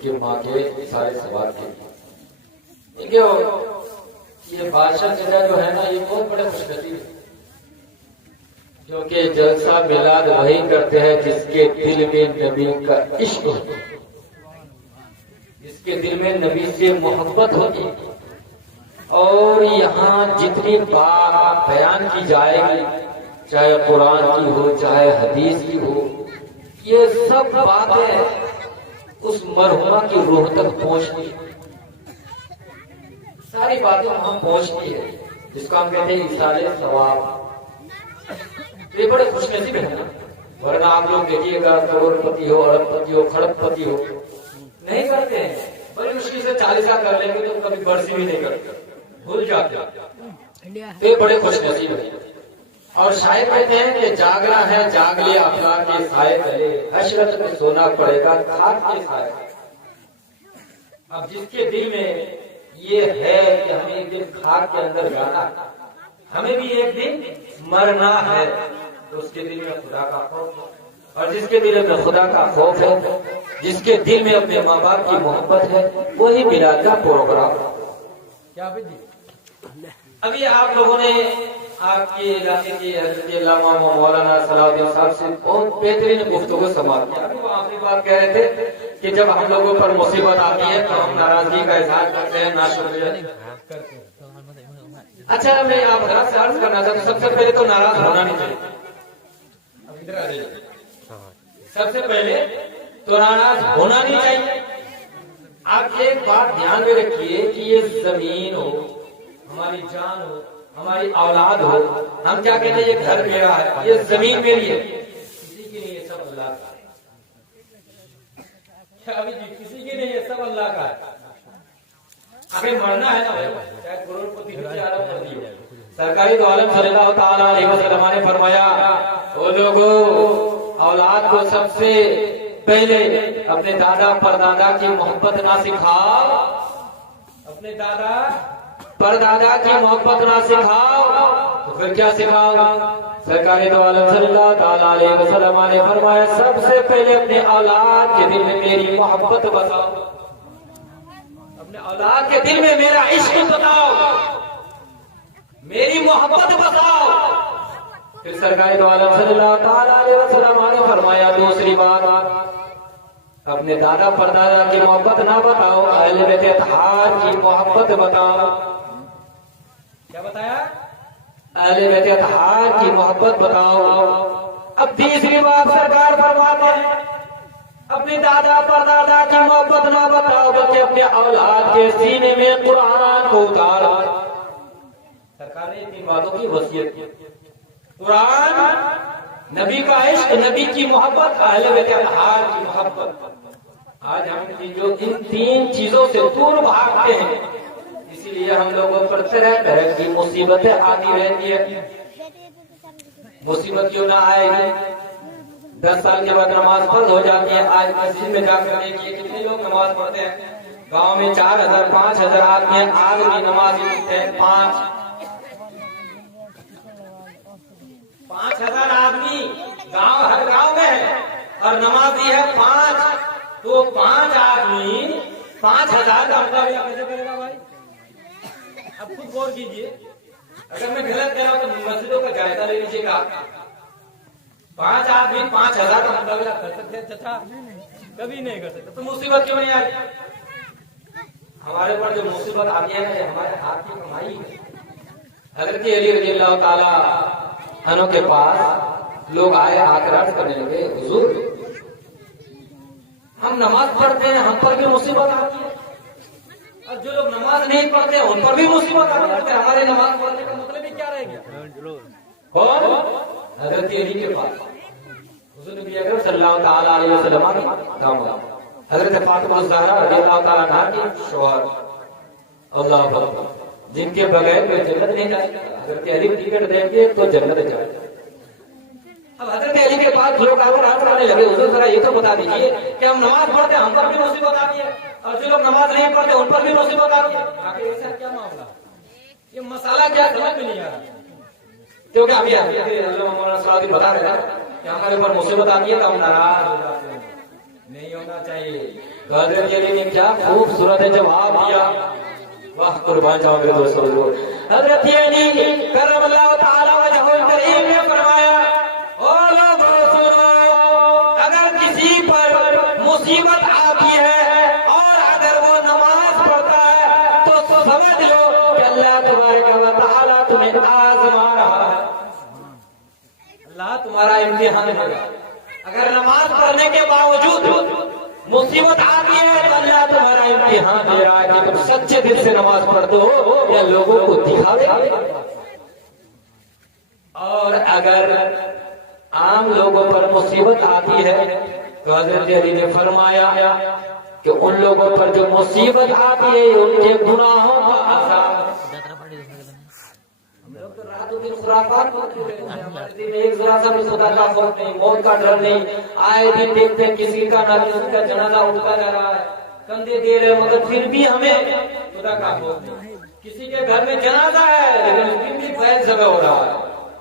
इनके माँ के सारे सवाल के देखियो ये बादशाह चचा जो है ना ये बहुत बड़े खुशनसीब है, क्योंकि जलसा मिलाद वही करते हैं जिसके दिल में नबी का इश्क हो, जिसके दिल में नबी से मोहब्बत होती है। और यहाँ जितनी बात बयान की जाएगी, चाहे कुरान की हो चाहे हदीस की हो, ये सब बातें उस मरहुमा की रूह तक पहुंचती है, सारी बातें वहां पहुंचती है, जिसको हम कहते हैं इसाले सवाब। ये बड़े खुशनसीब है ना, वरना आप लोग देखिएगा करोड़पति हो, अरबपति हो, खरबपति हो, नहीं करते हैं, बड़ी मुश्किल से 40 कर लेंगे तो कभी बरसी भी नहीं करते, भूल जाते। ये बड़े खुशनसीब है। और शायद कहते हैं कि जागना है जाग ले अपना के साए तले, हशरत में सोना पड़ेगा खाक के साए। अब जिसके दिल में ये है कि हमें एक दिन खाक के अंदर जाना, हमें भी एक दिन मरना है, तो उसके दिल में खुदा का खौफ है। और जिसके दिल में खुदा का खौफ है, जिसके दिल में अपने माँ बाप की मोहब्बत है, वही मिलाद का प्रोग्राम। क्या अभी आप लोगों ने आपके इलाके के हज़रत अल्लामा मौलाना सलाउद्दीन साहब से बहुत बेहतरीन गुफ्तगू समाप्त किया। अभी वो आखिरी बात कह रहे थे कि जब हम लोगों पर मुसीबत आती है तो हम नाराजगी का इजहार करते हैं, नाशुक्रिया करते हैं। अच्छा, मैं आप हजरात से अर्ज करना चाहता हूँ, सबसे पहले तो नाराज होना नहीं चाहिए। इधर आ जाइए। सबसे पहले तो नाराज होना नहीं चाहिए। आप एक बात ध्यान में रखिए कि ये जमीन हो, हमारी जान हो, हमारी औलाद हो, हम क्या कहते हैं ये घर मेरा है, ये जमीन मेरी है, किसी की नहीं है, सब अल्लाह का है। अभी जी किसी की नहीं है, सब अल्लाह का है। आगे मरना है ना भाई, चाहे करोड़पति हो चाहे अरबपति हो। सरकारी दो आलम सल्लल्लाहु ताला अलैहि वसल्लम ने फरमाया, ओ लोगों, औलाद को सबसे पहले अपने दादा परदादा की मोहब्बत ना सिखाओ, अपने दादा परदादा की मोहब्बत ना सिखाओ तो फिर क्या सिखाओ? सरकारी दो आलम सल्लल्लाहु ताला अलैहि वसल्लम ने फरमाया, सबसे पहले अपने औलाद के दिल में मेरी मोहब्बत बताओ, अपने औलाद के दिल में मेरा इश्क बताओ, मेरी मोहब्बत बताओ। फिर सरकारी दो आलम सल्लल्लाहु ताला अलैहि वसल्लम ने फरमाया, दूसरी बात, अपने दादा परदादा की मोहब्बत ना बताओ, अहले बैत अतहार की मोहब्बत बताओ। क्या बताया? अहले बैत अतहार की मोहब्बत बताओ। अब तीसरी बात सरकार फरमाते हैं, अपने दादा परदादा की मोहब्बत ना बताओ, बल्कि अपने औलाद के सीने में कुरान को उतारो। सरकार ने तीन बातों की वसीयत की, कुरान, नबी का इश्क, नबी की मोहब्बत, अहले बैत अतहार की मोहब्बत। आज हम जो इन तीन चीजों से दूर भागते हैं, इसीलिए हम लोगों पर तरह तरह की मुसीबतें आती रहती है। मुसीबत क्यों ना आएगी? 10 साल के बाद नमाज फर्ज हो जाती है। आज मस्जिद में जाकर देखिए कितने लोग नमाज पढ़ते हैं। गांव में 4000 5000 आदमी आज भी नमाज पढ़ते हैं। 5000 आदमी गांव, हर गांव में है और नमाजी है 5, तो 5 आदमी 5000 का मुकाबला कैसे करेगा भाई? अब खुद गौर कीजिए, अगर मैं गलत कह रहा हूं तो मस्जिदों का जायजा ले लीजिएगा। 5 आदमी 5000 का मुकाबला कर सकते हैं? चाचा कभी नहीं कर सकते। तो मुसीबत क्यों नहीं आई? हमारे पर जो मुसीबत आती है ना, हमारे हाथ की कमाई है। हज़रत अली रज़ियल्लाहु ताला अन्हु के पास लोग आए, आकर अर्ज करने लगे, हुजूर हम नमाज पढ़ते हैं, हम पर भी मुसीबत आती है, और जो लोग नमाज नहीं पढ़ते हैं उन पर भी मुसीबत आती है। हमारे नमाज पढ़ने का मतलब ही क्या रह गया? कौन? हज़रत अली के पास हुजूर नबी अकरम सल्लल्लाहु ताला अलैहि वसल्लम हज़रत फातिमा ज़हरा रज़ियल्लाहु ताला अन्हा की शौहर, अल्लाह अकबर, जिनके बगैर कोई जन्नत नहीं जाएगा। हज़रत अली टिकट देंगे तो जन्नत जाएगा। अब हज़रत अली के पास लोग आने लगे, हुजूर जरा ये तो बता दीजिए कि हम नमाज पढ़ते हैं, हम पर भी मुसीबत आती है, और जो लोग नमाज नहीं पढ़ते उन पर भी मुसीबत आती है। आखिर ऐसा क्या मामला? ये मसाला क्या समझ में नहीं आ रहा? क्योंकि अभी मौलाना सलाउद्दीन बता रहे थे कि हमारे ऊपर मुसीबत आती है तो हम नाराज हो जाते हैं। नहीं होना चाहिए। तो हजरत अली ने क्या खूबसूरत जवाब दिया। वाह कुर्बान जाओ मेरे दोस्तों। हजरत अली करमल्लाहु ताला वजहुल करीम ने फरमाया, ओ लोगों सुनो, अगर किसी पर मुसीबत आती है और अगर वो नमाज पढ़ता है तो समझ लो कि अल्लाह तबारक व तआला तुम्हें आज़मा रहा है, अल्लाह तुम्हारा इम्तिहान लेगा। अगर नमाज पढ़ने के बावजूद मुसीबत आती है तो अल्लाह तुम्हारा इम्तिहान ले रहा है कि तुम सच्चे दिल से नमाज पढ़ते हो या लोगों को दिखावे। और अगर आम लोगों पर मुसीबत आती है तो हजरत अली ने फरमाया कि उन लोगों पर जो मुसीबत आती है उनके गुनाहों का अज़ाब। तो रातों दिन खुराफात हमारे दिन एक जरा सा भी खुदा का खौफ नहीं, मौत का डर नहीं। आए दिन देखते हैं किसी का ना किसी का जनाजा उठता जा रहा है, कंधे दे रहे हैं, मगर फिर भी हमें खुदा का खौफ नहीं। किसी के घर में जनाजा है लेकिन फिर भी फैल जगह हो रहा है,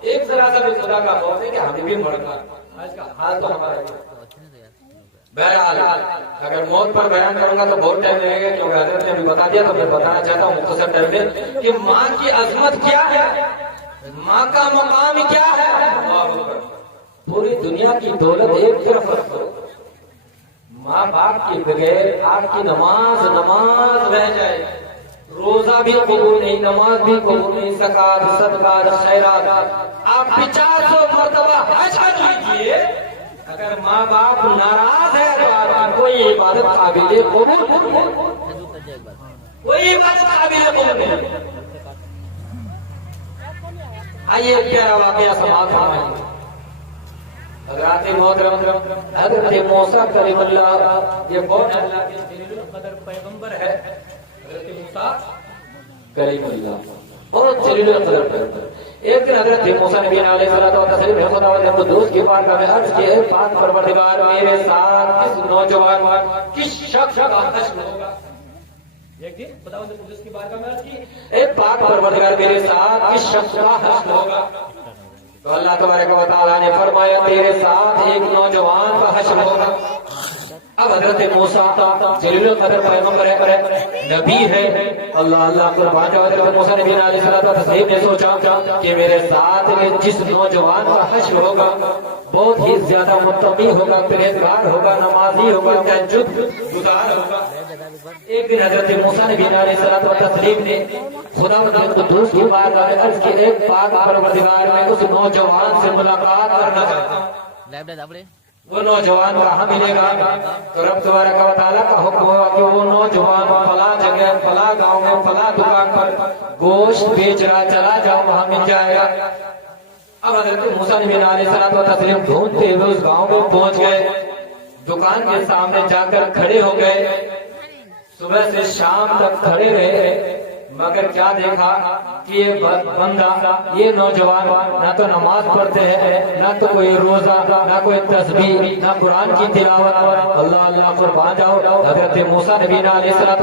एक जरा सा भी खुदा का खौफ है कि हमें भी मरना। आज का हाल तो हमारा। बहरहाल अगर मौत पर बयान करूंगा तो बहुत टाइम लगेगा, क्योंकि हजरत ने भी बता दिया, तो मैं बताना चाहता हूँ मुख्तसर टाइम में कि माँ की अजमत क्या है, माँ का मकाम क्या है। पूरी दुनिया की दौलत एक तरफ रखो, माँ बाप के बगैर आपकी नमाज रह जाए, रोजा भी कबूल नहीं, नमाज भी कबूल नहीं, ज़कात सदका खैरात आप 50 मरतबा हज कर लीजिए, अगर माँ बाप नाराज है तो आपकी कोई इबादत काबिल कबूल, कोई इबादत काबिल कबूल नहीं। आइए प्यारा वाकया समाप्त हमारी। हज़रात मोहतरम हज़रत मूसा कलीमुल्लाह, ये कौन अल्लाह के जलीलुल कदर पैगंबर है। हज़रत मूसा कलीमुल्लाह बहुत जलीलुल कदर पैगंबर। एक दिन हज़रत मूसा नबी अलैहिस्सलातु वस्सलाम ने खुदावंद कुद्दूस की बारगाह में अर्ज किया, पाक परवरदिगार मेरे साथ किस नौजवान किस शख्स का हश्र होगा। एक दिन खुदावंद कुद्दूस की बारगाह में अर्ज की, ए पाक परवरदिगार मेरे साथ किस शख्स का हश्र होगा। तो अल्लाह तबारक व तआला ने फरमाया, तेरे साथ एक नौजवान का हश्र होगा। अब हजरत मूसा जलीलुल कदर पैगंबर है, नबी है, अल्लाह अल्लाह कुर्बान जाओ। हजरत मूसा नबी अलैहिस्सलाम ने सोचा कि मेरे साथ में जिस नौजवान का हश्र होगा बहुत ही ज्यादा मुत्तकी होगा, परहेजगार होगा, नमाजी होगा, तहज्जुद गुज़ार होगा। एक दिन हजरत मूसा नबी अलैहिस्सलाम ने खुदावंद कुद्दूस की बारगाह में अर्ज की, एक पाक परवरदिगार में उस नौजवान से मुलाकात करना चाहता हूं, वो नौजवान वहां मिलेगा। तो रब तबारक व तआला का हुक्म हुआ कि वो नौजवान फला जगह, फला गांव में, फला दुकान पर गोश्त बेच रहा, चला जाओ, वहां मिल जाएगा। अब हजरत मूसा नबी अलैहिस्सलाम ढूंढते हुए उस गांव में पहुंच गए, दुकान के सामने जाकर खड़े हो गए, सुबह से शाम तक खड़े रहे, मगर क्या देखा कि ये बंदा, ये नौजवान ना तो नमाज पढ़ते हैं, ना तो कोई रोजा, ना कोई तस्बीह, ना कुरान की तिलावत। अल्लाह अल्लाह कुर्बान जाओ। हजरत मूसा नबी अलैहिस्सलाम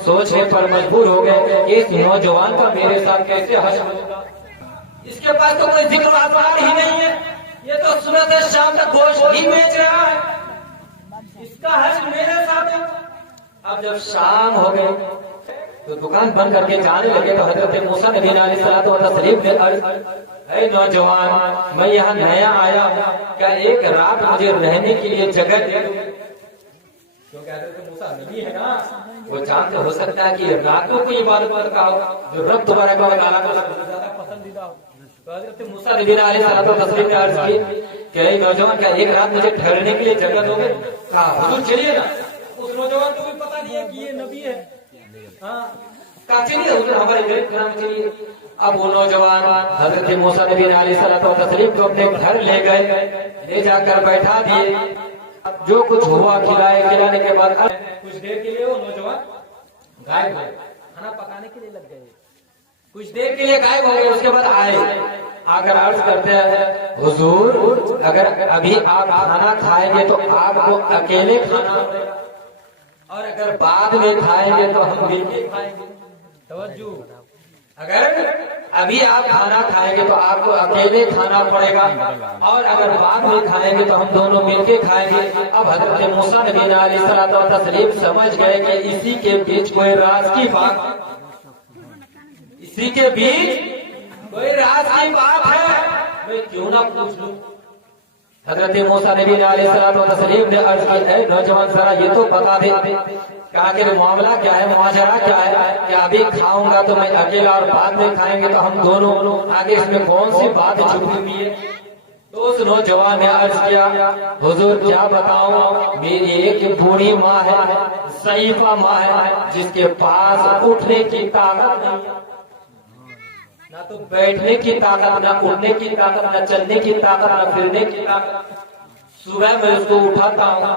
सोचने पर मजबूर हो गए कि इस नौजवान का मेरे साथ कैसे हश्र होगा। इसके पास तो कोई जिक्र असरार ही नहीं है, ये तो सुबह से शाम तक गोश्त ही बेच रहा है, इसका हश्र मेरे साथ है। अब जब शाम हो गई तो दुकान बंद करके जाने लगे, तो हजरत मूसा नबी अलैहिस्सलाम ने अर्ज, ऐ नौजवान, मैं यहाँ नया आया हूँ, क्या एक रात मुझे रहने के लिए जगह दे दो। क्योंकि हजरत मूसा नबी है ना, वो जानते हो सकता है कि रातों की इबादत का हो जो रब तबारक व तआला को ज्यादा पसंदीदा हो। तो हजरत मूसा नबी अलैहिस्सलाम ने अर्ज की कि ऐ नौजवान, क्या एक रात मुझे ठहरने के लिए जगह दोगे। कहा हुजूर चलिए ना। उस नौजवान को भी पता नहीं है कि ये नबी है, चलिए हुजूर हमारे घर चलिए। अब वो नौजवान हजरत मूसा नबी अलैहिस्सलाम को अपने घर ले गए, ले जाकर बैठा दिए। जो कुछ हुआ खिलाने के बाद कुछ देर के लिए वो नौजवान गायब हो गए, खाना पकाने के लिए लग गए, कुछ देर के लिए गायब हो गए। उसके बाद आकर अर्ज करते हैं, हुजूर अगर अभी आप खाना खाएंगे तो आपको अकेले खाना, और अगर बाद में खाएंगे तो हम मिलके खाएंगे। तवज्जो, अगर अभी आप खाना खाएंगे तो आपको अकेले खाना पड़ेगा, और अगर बाद में खाएंगे तो हम दोनों मिलके खाएंगे। अब हजरत मूसा नबी अलैहिस्सलातु व तस्लीम समझ गए कि इसी के बीच कोई राज की बात, इसी के बीच कोई राज की बात है, मैं क्यों ना पूछ लूं। हजरत मूसा नबी अलैहिस्सलातु व तस्लीम ने अर्ज की, है नौजवान जरा ये तो बता दे कि आखिर मामला क्या है, माजरा क्या है, कि अभी खाऊंगा तो मैं अकेला और बाद में खाएंगे तो हम दोनों, आगे इसमें कौन सी बात छुपी हुई है। तो उस नौजवान ने अर्ज किया, हुजूर क्या बताऊं, मेरी एक बूढ़ी माँ है, सईफा माँ है, जिसके पास उठने की ताकत नहीं, ना तो बैठने की ताकत, ना उठने की ताकत, ना चलने की ताकत, ना फिरने की ताकत। सुबह मैं उसको उठाता हूँ,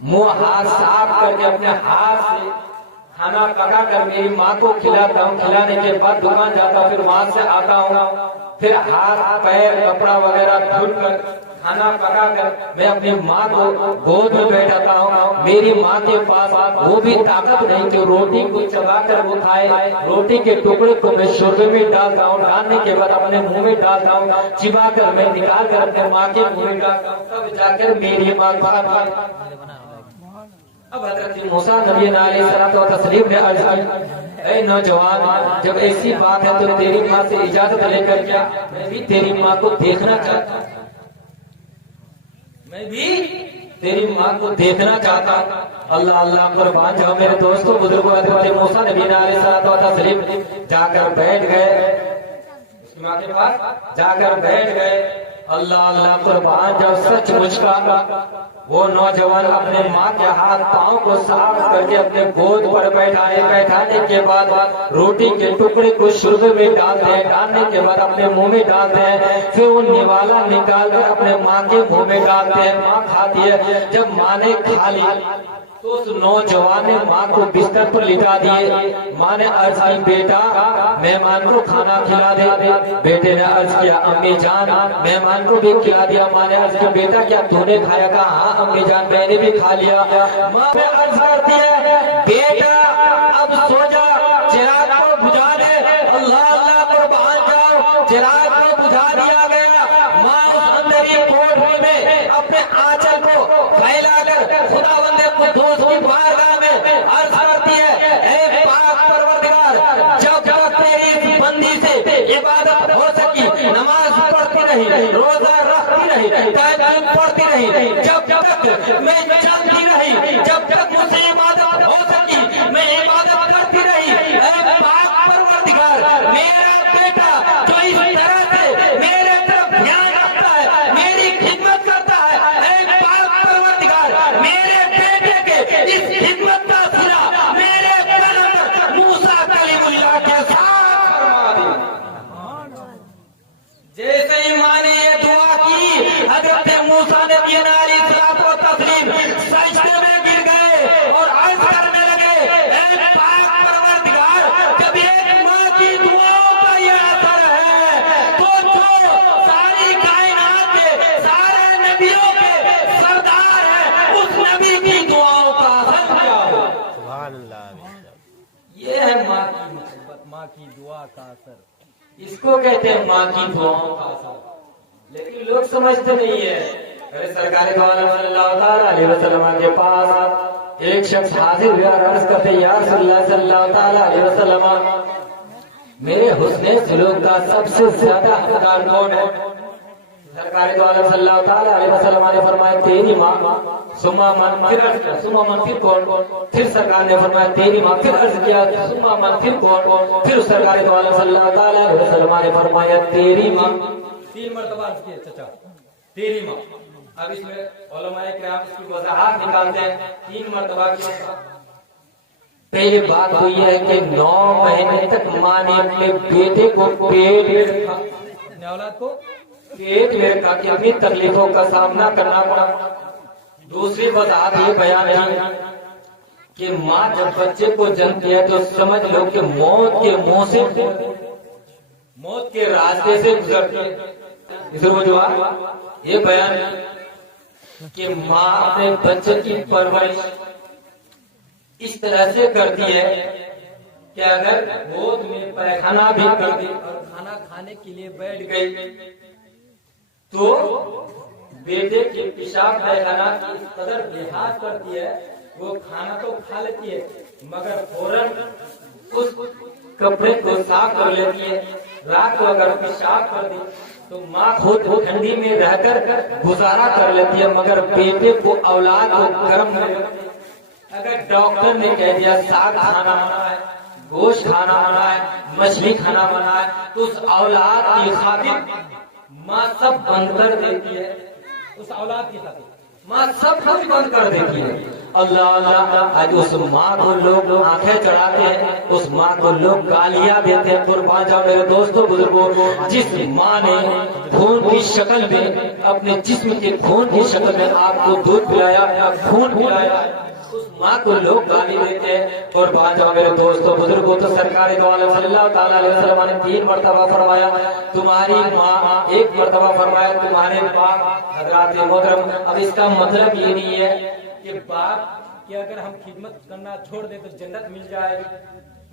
मुंह हाथ साफ करके अपने हाथ से खाना पका कर मेरी माँ को खिलाता हूँ। खिलाने के बाद दुकान जाता हूँ, फिर वहां से आता हूँ, फिर हाथ पैर कपड़ा वगैरह धुल कर खाना पका कर मैं अपनी माँ को गोद में बैठाता हूँ। मेरी माँ के पास वो भी ताकत नहीं कि रोटी को चबा कर वो खाए। रोटी के टुकड़े को मैं शोरबे में डालता हूँ, डालने के बाद अपने मुंह में डालता हूँ, चिबा कर मैं निकाल कर अपने माँ के मुंह में डालता हूँ, तब जाकर मेरी माँ खाती। अब हजरत मूसा नबी अलैहिस्सलातु व तस्लीम ने अर्ज की, ऐ नौजवान, जब ऐसी बात है तो तेरी माँ से इजाजत लेकर क्या, मैं भी तेरी माँ को देखना चाहता हूँ, मैं भी तेरी माँ को देखना चाहता हूँ। अल्लाह अल्लाह कुर्बान जाओ मेरे दोस्तों बुजुर्गों। हजरत मूसा नबी अलैहिस्सलातु व तस्लीम जाकर बैठ गए, उसकी माँ के पास जाकर बैठ गए। अल्लाह अल्लाह कुर्बान जाओ, सचमुच का वो नौजवान अपने माँ के हाथ पाँव को साफ करके अपने गोद पर बैठाए। बैठाने के बाद रोटी के टुकड़े को शोरबे में डालते हैं, डालने के बाद अपने मुंह में डालते हैं, फिर वो निवाला निकाल कर अपने माँ के मुंह में डालते हैं। माँ खाती है। जब माँ ने खा ली तो उस नौजवान ने माँ को बिस्तर पर लिटा दिए। माँ ने अर्ज की, बेटा मेहमान को खाना खिला दे। बेटे ने अर्ज किया, अम्मी जान मेहमान को भी खिला दिया। माँ ने अर्ज किया, बेटा क्या तूने खाया? कहा हाँ अम्मी जान मैंने भी खा लिया। माँ ने अर्ज करती है, बेटा अब सो जा, चिराग को बुझा दे। अल्लाह अल्लाह कुर्बान जाओ, चिराग को बुझा दिया गया। माँ उस अंधेरी कोठरी में अपने आंचल को फैलाकर खुदावंद कुद्दूस की बारगाह में अर्ज करती है, ऐ पाक परवरदिगार, जब तक तेरी बंदी से इबादत हो सकी, नमाज पढ़ती रही, रोजा रखती रही, तहज्जुद पढ़ती रही, जब तक मैं चलती रही, जब तक मुझसे इबादत हो सकी मैं इबादत करती रही। ऐ पाक परवरदिगार, मेरा बेटा जो इस तरह से मेरे तरफ ध्यान रखता है, मेरी खिदमत करता है, ऐ पाक परवरदिगार मेरे बेटे के इस खिदमत का सिला मेरे पैगंबर मूसा कलीमुल्लाह के साथ फरमा दिया। जैसे ही माँ ने ये दुआ की, हजरत मूसा नबी अलैहिस्सलातु व तस्लीम सजदे में गिर गए और अर्ज करने लगे, ऐ पाक परवरदिगार, जब एक माँ की दुआओं का ये असर है तो जो सारी कायनात के सारे नबियों के सरदार है, उस नबी की दुआओं का असर क्या हो। सुभान अल्लाह। ये है माँ की मोहब्बत, माँ की दुआ का असर, इसको कहते हैं माँ की दुआओं का असर। लेकिन लोग समझते नहीं है। अरे सरकार सल्लल्लाहु अलैहि वसल्लम के पास एक शख्स हाजिर हुआ, अर्ज करते, या रसूलल्लाह सल्लल्लाहु अलैहि वसल्लम, मेरे हुस्ने सुलूक का सबसे ज्यादा हकदार कौन है? सरकार सल्लल्लाहु अलैहि वसल्लम ने फरमाया, तेरी माँ। सुम्मा मन, फिर कौन? फिर सरकार ने फरमाया, तेरी माँ। फिर अर्ज किया, सुम्मा मन, फिर कौन? फिर सरकार सल्लल्लाहु अलैहि वसल्लम ने फरमाया, तेरी माँ। 3 मरतबा अर्ज किया, चाचा तेरी माँ। अब इसमें उलमाए किराम इसकी वजाहत निकालते हैं, 3 मरतबा क्यों? पहली बात तो यह है कि 9 महीने तक माँ ने अपने बेटे को पेट में रखा, औलाद को पेट में रखा, कितनी तकलीफों का सामना करना पड़ा। दूसरी वजाहत ये बयान है कि माँ जब बच्चे को जन्म दिया तो समझ लो कि मौत के मुंह से, मौत के रास्ते से गुजरती है। ये बयान कि माँ अपने बच्चे की परवरिश इस तरह से करती है कि अगर गोद में पैखाना भी कर दी और खाना खाने के लिए बैठ गई तो बेटे के पेशाब पैखाना की इस कदर लिहाज करती है, वो खाना तो खा लेती है मगर फौरन उस कपड़े को साफ कर लेती है। रात को अगर पेशाब कर दी तो माँ खुद ठंडी में रहकर गुजारा कर लेती है मगर बेटे को औलाद को गर्म नहीं रखती। अगर डॉक्टर ने कह दिया साग खाना मना है, गोश्त खाना मना है, मछली खाना मना है, तो उस औलाद की खातिर माँ सब बंद कर देती है। उस औलाद की खातिर माँ सब कुछ बंद कर देती है। अल्लाह अल्लाह, आज उस माँ को लोग आंखें चढ़ाते हैं, उस माँ को लोग गालियां देते हैं। कुर्बान जाओ मेरे दोस्तों बुजुर्गों, जिस माँ ने खून की शक्ल में, अपने जिस्म के खून की शक्ल में आपको दूध पिलाया, खून पिलाया, उस माँ को लोग गाली देते हैं। कुर्बान जाओ मेरे दोस्तों बुजुर्गों, तो सरकार दो आलम सल्लल्लाहु ताला अलैहि वसल्लम ने 3 मरतबा फरमाया तुम्हारी माँ, 1 मरतबा फरमाया तुम्हारे बाप। हजरात मोहतरम, अब इसका मतलब ये नहीं है कि बाप कि अगर हम खिदमत करना छोड़ दे तो जन्नत मिल जाएगी।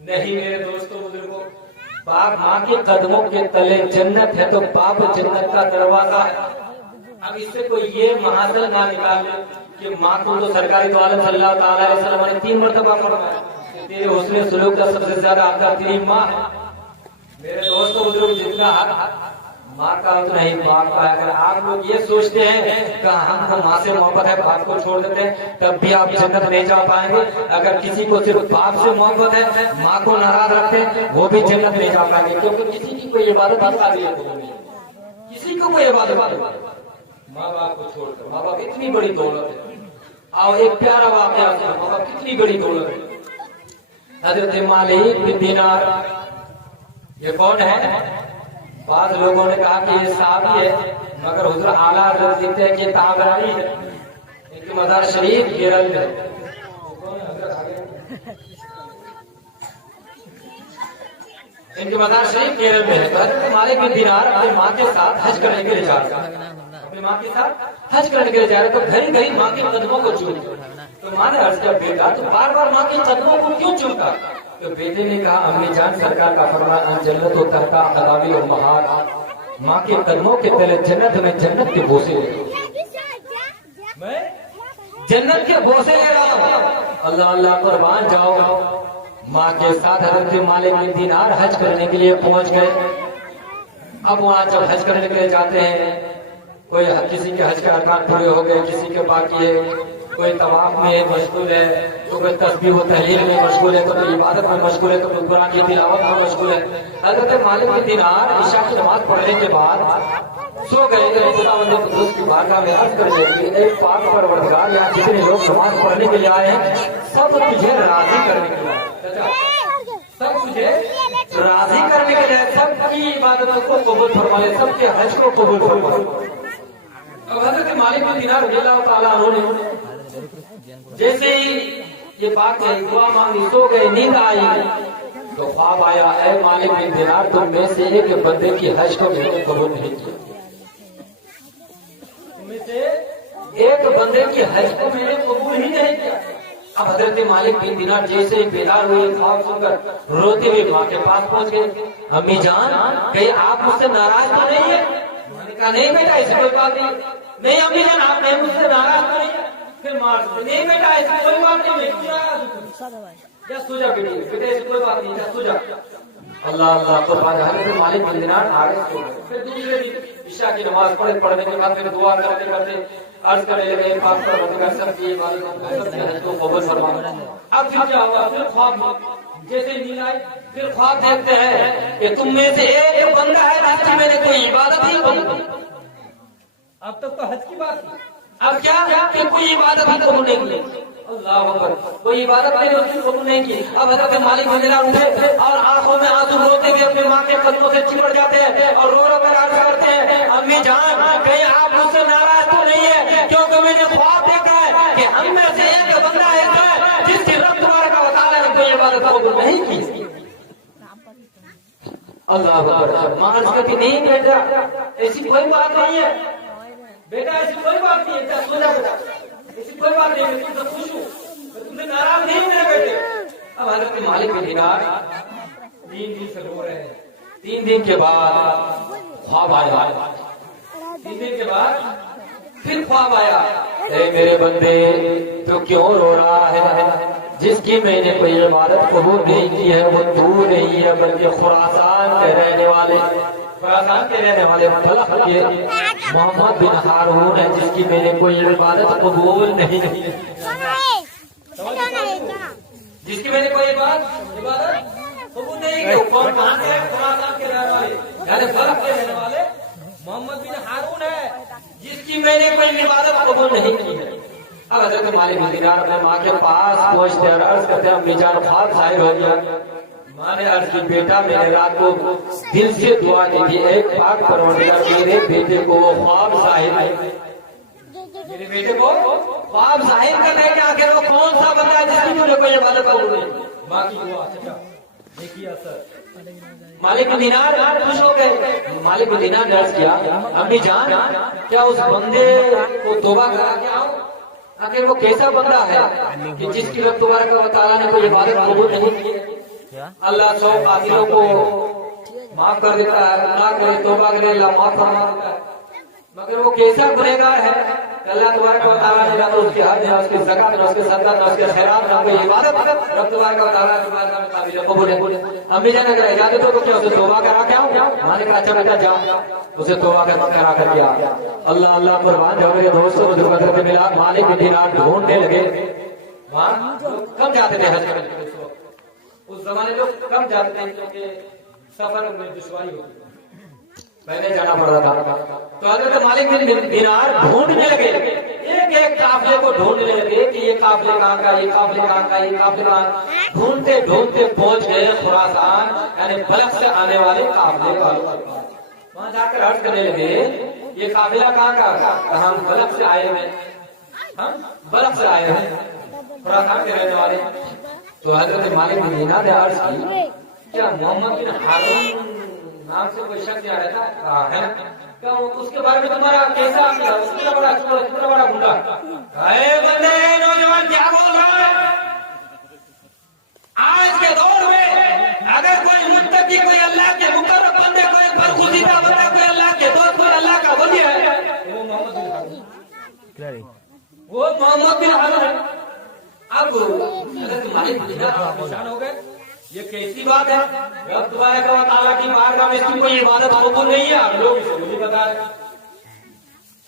नहीं मेरे दोस्तों बुजुर्गों, बाप माँ के कदमों के तले जन्नत है तो बाप जन्नत का दरवाजा है। अब इससे कोई ये महासल ना निकाले कि माँ को तो सरकारी तो आलम सल्लल्लाहु ताला अलैहि वसल्लम ने 3 मरतबा फरमाया तेरे हुस्न सुलूक का सबसे ज्यादा आपका तेरी माँ है। मेरे दोस्तों बुजुर्ग, जितना हक माँ का उतना ही बाप का है। अगर आप लोग ये सोचते हैं कि हमको माँ से मोहब्बत है, बाप को छोड़ देते हैं, तब भी आप जन्नत नहीं जा पाएंगे। अगर किसी को सिर्फ बाप से मोहब्बत है, माँ को नाराज रखते हैं, वो भी जन्नत नहीं जा पाएंगे, क्योंकि किसी की कोई इबादत नहीं, किसी को कोई इबादत माँ बाप को छोड़कर। माँ बाप इतनी बड़ी दौलत है। और एक प्यारा वाक़या है, माँ बाप कितनी बड़ी दौलत है। हजरत मालिक बिन दीनार, ये कौन है? बाद लोगों ने कहा कि ये साहबी है, मगर हुजूर आला हज़रत लिखते हैं कि ताबरानी है। इनकी मज़ार शरीफ केरल में है। इनकी मज़ार शरीफ केरल में है। तो हजरत मालिक बिन दीनार अपनी माँ के साथ हज करने के लिए जा रहे हैं, अपनी माँ के साथ हज करने के लिए जा रहे, तो घड़ी घड़ी माँ के कदमों को चूमते। तो माँ ने अर्ज किया बेटा तो बार बार माँ के कदमों को क्यों चूमता? तो बेटे ने कहा अम्मी जान, सरकार का फरमान जन्नत और तहता अदावी और महार, माँ के कदमों के तले जन्नत में जन्नत के बोसे मैं जन्नत के बोसे ले रहा हूँ। अल्लाह अल्लाह, कुर्बान जाओ। माँ के साथ हजरत मालिक बिन दीनार हज करने के लिए पहुंच गए। अब वहाँ जब हज करने के लिए जाते हैं, कोई किसी के हज के अरकान पूरे हो गए, किसी के बाकी है, कोई तवाफ में मशगूल है, तो कोई तस्बीह व तहलील में मशगूल है, तो कोई इबादत में मशगूल है, तो कोई कुरान की तिलावत में मशगूल है। हजरत मालिक बिन दीनार इशा की नमाज पढ़ने के बाद सो गए। खुदावंद कुद्दूस की बारगाह में अर्ज करने के लिए, एक पाक परवरदिगार, यहाँ जितने लोग नमाज पढ़ने के लिए आए हैं सब तुझे राजी करने के लिए, सब तुझे राजी करने के लिए, सबकी इबादतों को कबूल फरमाए, सबके हज को कबूल फरमाए। अब हजरत मालिक बिन दीनार रज़ियल्लाहु ताला अन्हु ने जैसे ही ये बात है, दुआ मांगी, सो गए, नींद आई, तो ख्वाब आया, ऐ मालिक बिन दीनार, तुम में से एक बंदे की हज को मैंने कबूल नहीं किया, तुम से एक बंदे की हज को मैंने कबूल ही नहीं किया। अब हजरत मालिक बिन दीनार जैसे ही बेदार हुए, ख्वाब सुनकर रोते हुए माँ के पास पहुंच गए। अम्मी जान, कहीं आप मुझसे नाराज तो नहीं है? मैंने कहा नहीं बेटा, ऐसी कोई बात नहीं। नहीं अम्मी जान, आप नहीं मुझसे नाराज तो नहीं है? फिर मार नहीं बेटा, ऐसी कोई बात नहीं, या सो जा बेटी, बेटा ऐसी कोई बात नहीं, सो जा। अल्लाह अल्लाह, तो हजरत मालिक बिन दीनार आगे सो गए। फिर दूसरे दिन इशा की नमाज पढ़ने के बाद फिर दुआ करते करते अर्ज करने लगे, पाक परवरदिगार सब की हज को कबूल फरमा। अब फिर क्या हुआ? फिर ख्वाब जैसे नींद आई, फिर ख्वाब देखते हैं कि तुम में से एक बंदा है जिसकी मैंने कोई इबादत ही नहीं। अब तक तो हज की बात थी, अब क्या कि कोई इबादत ही कबूल नहीं की। अल्लाह अकबर, कोई इबादत मैंने उसकी कबूल नहीं की। अब हजरत मालिक बिन दीनार उठे और आंखों में आंसू रोते हुए अपनी माँ के कदमों से चिपट जाते हैं और रो रो कर अर्ज करते हैं, अम्मी जान, कहीं आप मुझसे नाराज तो नहीं है? क्योंकि मैंने ख्वाब देखा है कि हम में से एक बंदा है जिसकी रब तबारक व तआला ने कोई इबादत कबूल नहीं की। अल्लाह अकबर, माँ अर्ज करती नहीं बेटा, ऐसी कोई बात नहीं है बेटा, ऐसी कोई बात नहीं है, सो जा बेटा, ऐसी कोई बात नहीं है, तुमसे खुश हूँ, तुमसे नाराज नहीं मेरे बेटे। अब हजरत मालिक बिन दीनार 3 दिन से रो रहे हैं। 3 दिन के बाद ख्वाब आया। 3 दिन के बाद फिर ख्वाब आया, अरे मेरे बंदे तो क्यों रो रहा है? जिसकी मैंने कोई इबादत कबूल नहीं की है वो तू नहीं है, बल्कि खुरासान के रहने वाले फलक के मोहम्मद बिन हारून है, जिसकी मैंने कोई इबादत कबूल नहीं की। जिसकी मैंने कोई इबादत कबूल नहीं की। कौन है? खुरासान के रहने वाले, यानी फलक के रहने वाले मोहम्मद बिन हारून है, जिसकी मैंने कोई इबादत कबूल नहीं की है। अब हजरत मालिक बिन दीनार अपने माँ के पास पहुंचते हैं, अर्ज करते हैं अम्मी जान ख्वाब जाहिर हो गया। माँ ने अर्ज की, बेटा मैंने रात को दिल से दुआ की थी, एक पाक परवरदिगार मेरे बेटे को वो ख्वाब जाहिर है, मेरे बेटे को ख्वाब जाहिर करने के आखिर वो कौन सा बंदा है जिसकी मुझे कोई इबादत कबूल नहीं। माँ की दुआ देखिए असर। मालिक बिन दीनार खुश हो गए। मालिक बिन दीनार ने अर्ज किया, अम्मी जान क्या उस बंदे को तौबा करा के आओ? आखिर वो कैसा बंदा है कि जिसकी रब तबारक व तआला ने कोई इबादत कबूल नहीं की? अल्लाह सौ कातिलों को माफ कर देता है, अल्लाह करे तौबा करे अल्लाह माफ फरमा देता है, मगर वो कैसा गुनहगार है? अल्लाह तबारक व तआला ने ना तो उसकी हज, ना उसकी ज़कात, ना उसके सदका, ना उसके खैरात, ना कोई इबादत रब तबारक व तआला की बारगाह में काबिल कबूल है। अम्मी जान अगर इजाजत हो तो क्या उसे तौबा करा के आओ? मैंने कहा अच्छा बेटा जा, उसे तौबा करा कर दिया। अल्लाह अल्लाह कुर्बान जाओ मेरे दोस्तों, हजरत मिला मालिक बिन दीनार ढूंढने लगे। वहाँ कम जाते थे हज करने, उस जमाने में कम जाते थे क्योंकि सफर में दुश्वारी होती, पहले जाना पड़ रहा था। तो हजरत मालिक बिन दीनार ढूंढने लगे, एक एक काफिले को ढूंढने लगे कि ये काफिले कहाँ का, ये काफिले कहाँ का, ये काफिले कहाँ। ढूंढते ढूंढते पहुंच गए खुरासान यानी बलख से आने वाले काफिले का। वहां जाकर अर्ज करने लगे, ये काफिला कहाँ का? हम बलख से आए हैं, हम बलख से आए हैं, खुरासान के रहने वाले। तो हजरत मालिक बिन दीनार ने अर्ज की, क्या मोहम्मद बिन हारून नाम से कोई शख्स यहाँ रहता है? क्या उसके बारे में तुम्हारा कैसा कितना बड़ा गुंडा? बंदे नौजवान क्या बोल रहा है? आज के दौर में अगर कोई मुत्तकी, कोई अल्लाह के मुकर्रब बंदे, कोई बरगुज़ीदा बंदा, कोई अल्लाह के दोस्त, कोई अल्लाह का वली है, वो मोहम्मद बिन हारून, वो मोहम्मद बिन हारून है। अब अगर तुम्हारे परेशान हो गए, ये कैसी बात है? रब तबारक व तआला की बारगाह में इसकी कोई इबादत कबूल नहीं है। आप लोग इसे मुझे बता रहे,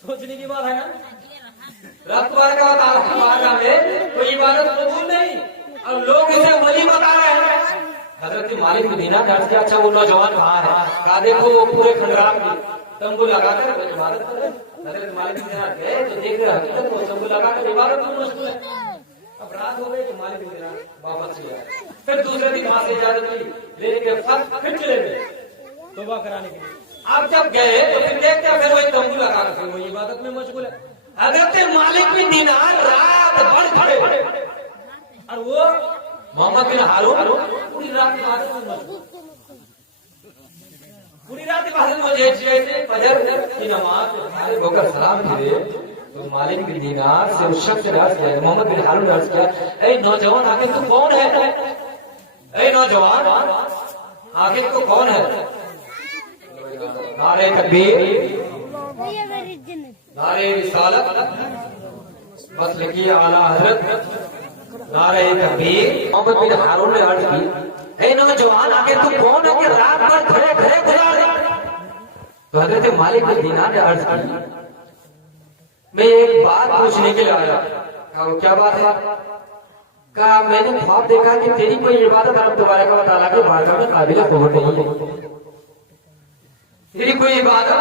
सोचने की बात है ना। रब तबारक व तआला की बारगाह में कोई इबादत कबूल नहीं, अब लोग इसे वली बता रहे हैं। हजरत मालिक बिन दीनार ने अर्ज किया, अच्छा वो नौजवान कहाँ है? कहा देखो वो पूरे खंडरात में तंबू लगाकर इबादत कर रहे। हजरत मालिक बिन दीनार गए तो देख रहे हकीकत वो तंबू लगाकर इबादत में मशगूल है। अब रात हो गई तो मालिक बिन दीनार वापस चले गए। फिर दूसरे दिन वहां से इजाजत ली, लेकिन फिर चले गए तौबा कराने के लिए। अब जब गए तो फिर देखते हैं फिर वही तंबू लगा रखे, वो इबादत में मशगूल है। हजरत मालिक बिन दीनार रात भर खड़े और वो मोहम्मद बिन हारून पूरी रात इबादत में मशगूल, पूरी रात इबादत में। जैसे फजर की नमाज फारिग होकर सलाम फिरे तो मालिक बिन दीनार से उस शख्स ने अर्ज किया, मोहम्मद बिन हारून ने अर्ज किया, ऐ नौजवान आखिर तू कौन है? ऐ नौजवान आखिर तू कौन है? नारे तकबीर, नारे रिसालत, बस लिखिए आला हजरत, नारे तकबीर। मोहम्मद बिन हारून ने अर्ज की, ऐ नौजवान आखिर तू कौन है कि रात भर खड़े खड़े गुजार रहे? तो हजरत मालिक बिन दीनार ने अर्ज की, मैं एक बात पूछने के लिए आया। कहा क्या बात है? कहा मैंने ख्वाब देखा कि तेरी कोई इबादत रब तबारक व तआला के बारगाह में काबिल कबूल नहीं है, तेरी कोई इबादत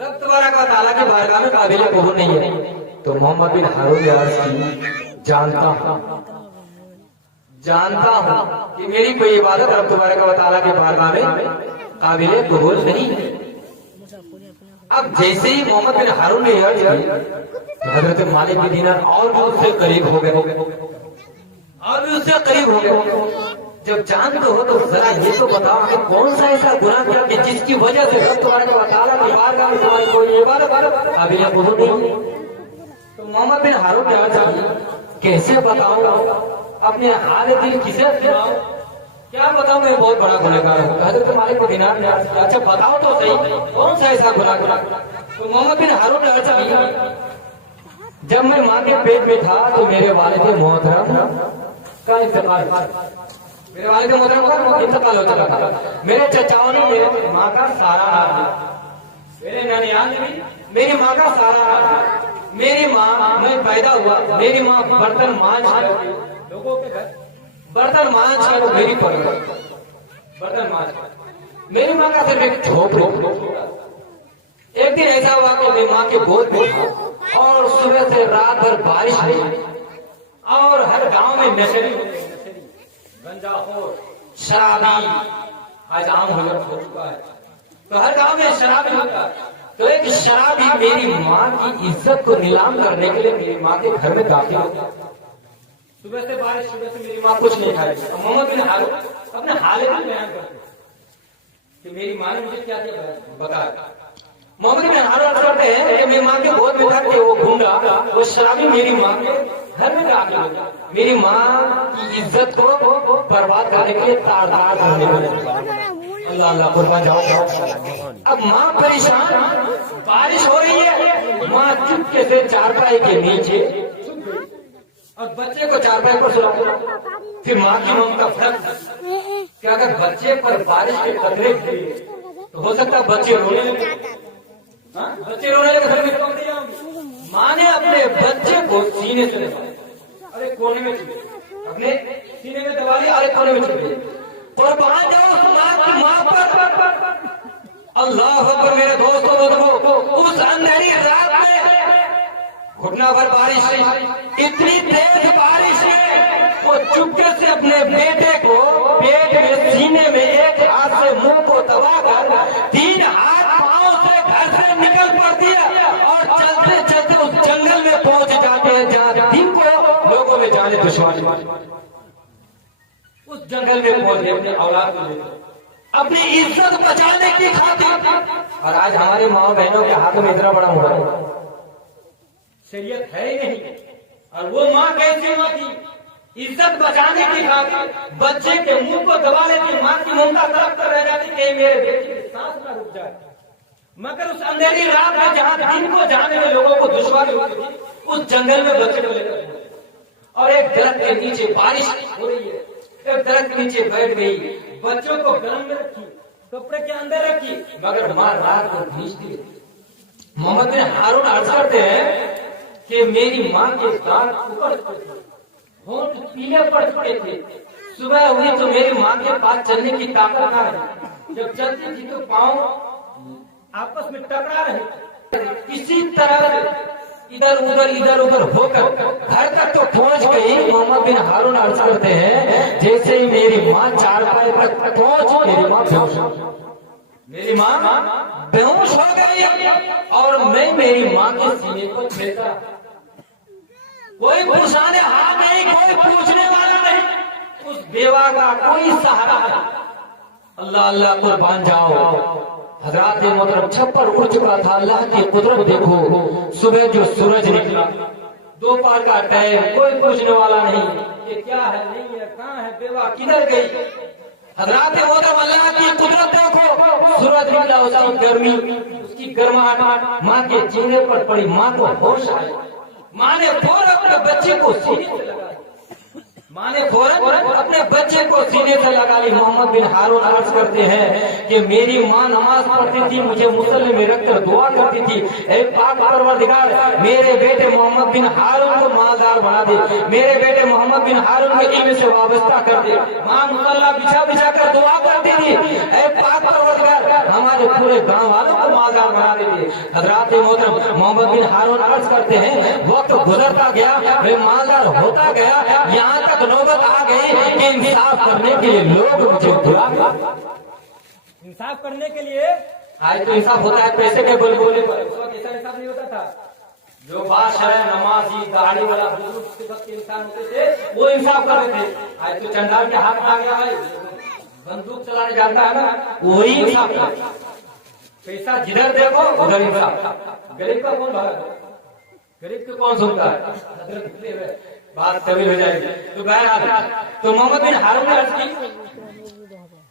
रब तबारक व तआला के बारगाह में काबिल कबूल नहीं है। तो मोहम्मद बिन हारून ने अर्ज की, जानता हूँ कि मेरी कोई इबादत रब तबारक व तआला के बारगाह में काबिल कबूल नहीं है। अब जैसे ही मोहम्मद बिन हारून ने अर्ज की तो हजरत मालिक बिन दीनार और भी उससे करीब हो गए, और भी उससे करीब हो गए। जब जानते हो तो जरा ये तो बताओ कि कौन सा ऐसा गुनाह किया कि जिसकी वजह से रब तबारक व तआला की बारगाह में तुम्हारी कोई इबादत काबिल कबूल नहीं। तो मोहम्मद बिन हारून ने अर्ज की, कैसे बताऊं, अपने हाल दिल किसे सुनाऊं? क्या बताऊं, मैं बहुत बड़ा गुनहगार हूँ। हजरत मालिक बिन दिनार ने अर्ज किया, अच्छा बताओ तो सही कौन सा ऐसा गुनाह। तो मोहम्मद बिन हारून ने अर्ज किया, जब मैं माँ के पेट में था तो मेरे वालिद मोहतरम का इंतकाल, मेरे वालिद मोहतरम का इंतकाल हो चुका था। मेरे चचाओं ने मेरे माँ का सारा हाथ दिया, मेरे ननियाल ने भी मेरी माँ का सारा हाथ। मेरी माँ, मैं पैदा हुआ, मेरी माँ बर्तन मांझ कर लोगों के घर बर्तन मांझ कर मेरी परवरिश, बर्तन मांझ कर मेरी माँ का सिर्फ एक झोपड़ी। एक दिन ऐसा हुआ कि मैं माँ के गोद में था और सुबह से रात भर बारिश हुई और हर गांव में नशेड़ी, गंजाखोर, शराबी आज आम हो चुका है, तो हर गांव में शराबी होता है। तो एक शराबी मेरी माँ की इज्जत को नीलाम करने के लिए मेरी माँ के घर में दाखिल हो गया। सुबह से बारिश, सुबह से मेरी माँ कुछ नहीं खाई। मोहम्मद बिन हारून अपने हालत में बयान करते कि मेरी माँ ने मुझे क्या क्या बताया। मोहम्मद बिन हारून करते हैं कि मेरी माँ के गोद में था कि वो गुंडा, वो शराबी मेरी माँ के घर में दाखिल हो गया। मेरी माँ की इज्जत को बर्बाद करने के लिए तार करने लगे। अल्लाह अल्लाह कुर्बान जाओ। अब माँ परेशान, बारिश हो रही है, माँ चुपके से चारपाई के नीचे और बच्चे को चारपाई पर सुला दिया। फिर माँ की ममता फर्क क्या, अगर बच्चे पर बारिश के कतरे गिरे तो हो सकता है बच्चे रोने लगे, बच्चे रोने लगे, फिर मैं कौन जाऊंगी। माँ ने अपने बच्चे को सीने से दबाया, अरे कोने में अपने सीने में दबा लिया, अरे कोने में छुपे कुर्बान जाओ माँ पर। अल्लाह अकबर मेरे दोस्तों, उस अंधेरी रात में घुटना भर बारिश, इतनी तेज बारिश में वो चुपके से अपने बेटे को पेट में सीने में एक हाथ से मुंह को दबाकर 3 हाथ पांव से घर से निकल पड़ती है और चलते चलते उस जंगल में पहुंच जाते हैं जहाँ दिन को लोगों में जाने दुश्वार। उस जंगल में पहुंच गए अपने औलाद को लेकर, अपनी इज्जत बचाने की खातिर। और आज हमारे माँ बहनों के हाथ में इतना बड़ा मोबाइल, शरीयत है ही नहीं। और वो माँ कैसी माँ थी, इज्जत बचाने की खातिर बच्चे के मुंह को दबा लेती, माँ की ममता तड़प कर रह जाती कि मेरे बेटे की सांस ना रुक जाए। मगर उस अंधेरी रात में जहाँ दिन को जाने में लोगों को दुश्वारी होती थी, उस जंगल में बच्चे को लेकर और एक दरख्त के नीचे बारिश हो रही है, एक दरख्त के नीचे बैठ गई, बच्चों को गर्म में रखी, कपड़े के अंदर रखी, मगर माँ रात को भीजती। मोहम्मद बिन हारून अर्ज करते हैं कि मेरी माँ के दांत उकड़ चुके थे, होंठ पीले पड़ चुके थे। सुबह हुई तो मेरी माँ के पास चलने की ताकत ना रही, जब चलती थी तो पाँव आपस में टकरा रहे थे। किसी तरह से इधर उधर होकर घर तक तो पहुंच गई। मोहम्मद बिन हारून अर्ज करते हैं जैसे ही मेरी माँ चारपाई तक पहुंच, मेरी माँ बेहोश हो गई और मैं मेरी माँ के सीने को छेड़ा। कोई पूछने हाथ नहीं, कोई पूछने वाला नहीं, उस बेवा का कोई सहारा नहीं। अल्लाह अल्लाह कुर्बान जाओ। हजरात मोहतरम छप्पर उड़ चुका था। अल्लाह की कुदरत देखो, सुबह जो सूरज निकला, दोपहर का टाइम, कोई पूछने वाला नहीं कि क्या है, नहीं है, कहाँ है, बेवा किधर गई। हजरात मोहतरम अल्लाह की कुदरत देखो, सूरज निकला, उसकी गर्मी, उसकी गर्माहट माँ के चेहरे पर पड़ी। माँ को होश आया, माँ ने फौरन अपने बच्चे को सीने से लगा ली, माँ ने फौरन अपने बच्चे को सीने से लगा ली। मोहम्मद बिन हारून अर्ज करते हैं कि मेरी माँ नमाज पढ़ती थी, मुझे मुसल्ले में रखकर दुआ करती थी, ऐ पाक परवरदिगार मेरे बेटे मोहम्मद बिन हारून को मालदार बना दे, मेरे बेटे मोहम्मद बिन हारून को इल्म से वाबस्ता कर दे। माँ मुसल्ला बिछा कर दुआ करती थी, ऐ पाक परवरदिगार हमारे पूरे गाँव वालों को मालदार बना देते। हजरात मोहतरम मोहम्मद बिन हारून अर्ज करते हैं वक्त गुजरता गया, मैं मालदार होता गया, यहाँ तक नौबत आ गई कि इंसाफ करने के लिए लोग मुझे बुला, इंसाफ करने के लिए आज तो इंसाफ होता है पैसे के बोले पर, ऐसा इंसाफ नहीं होता था। जो बादशाह नमाजी दाढ़ी वाला बुजुर्ग के इंसान होते थे वो इंसाफ करते थे। आज तो चंडाल के हाथ में आ गया है, बंदूक चलाने जाता है ना, वही इंसाफ करता। पैसा जिधर देखो उधर इंसाफ। गरीब का कौन भाग, गरीब को कौन सुनता है, बात तभी हो जाएगी। तो बहरहाल तो मोहम्मद बिन हारून ने अर्ज की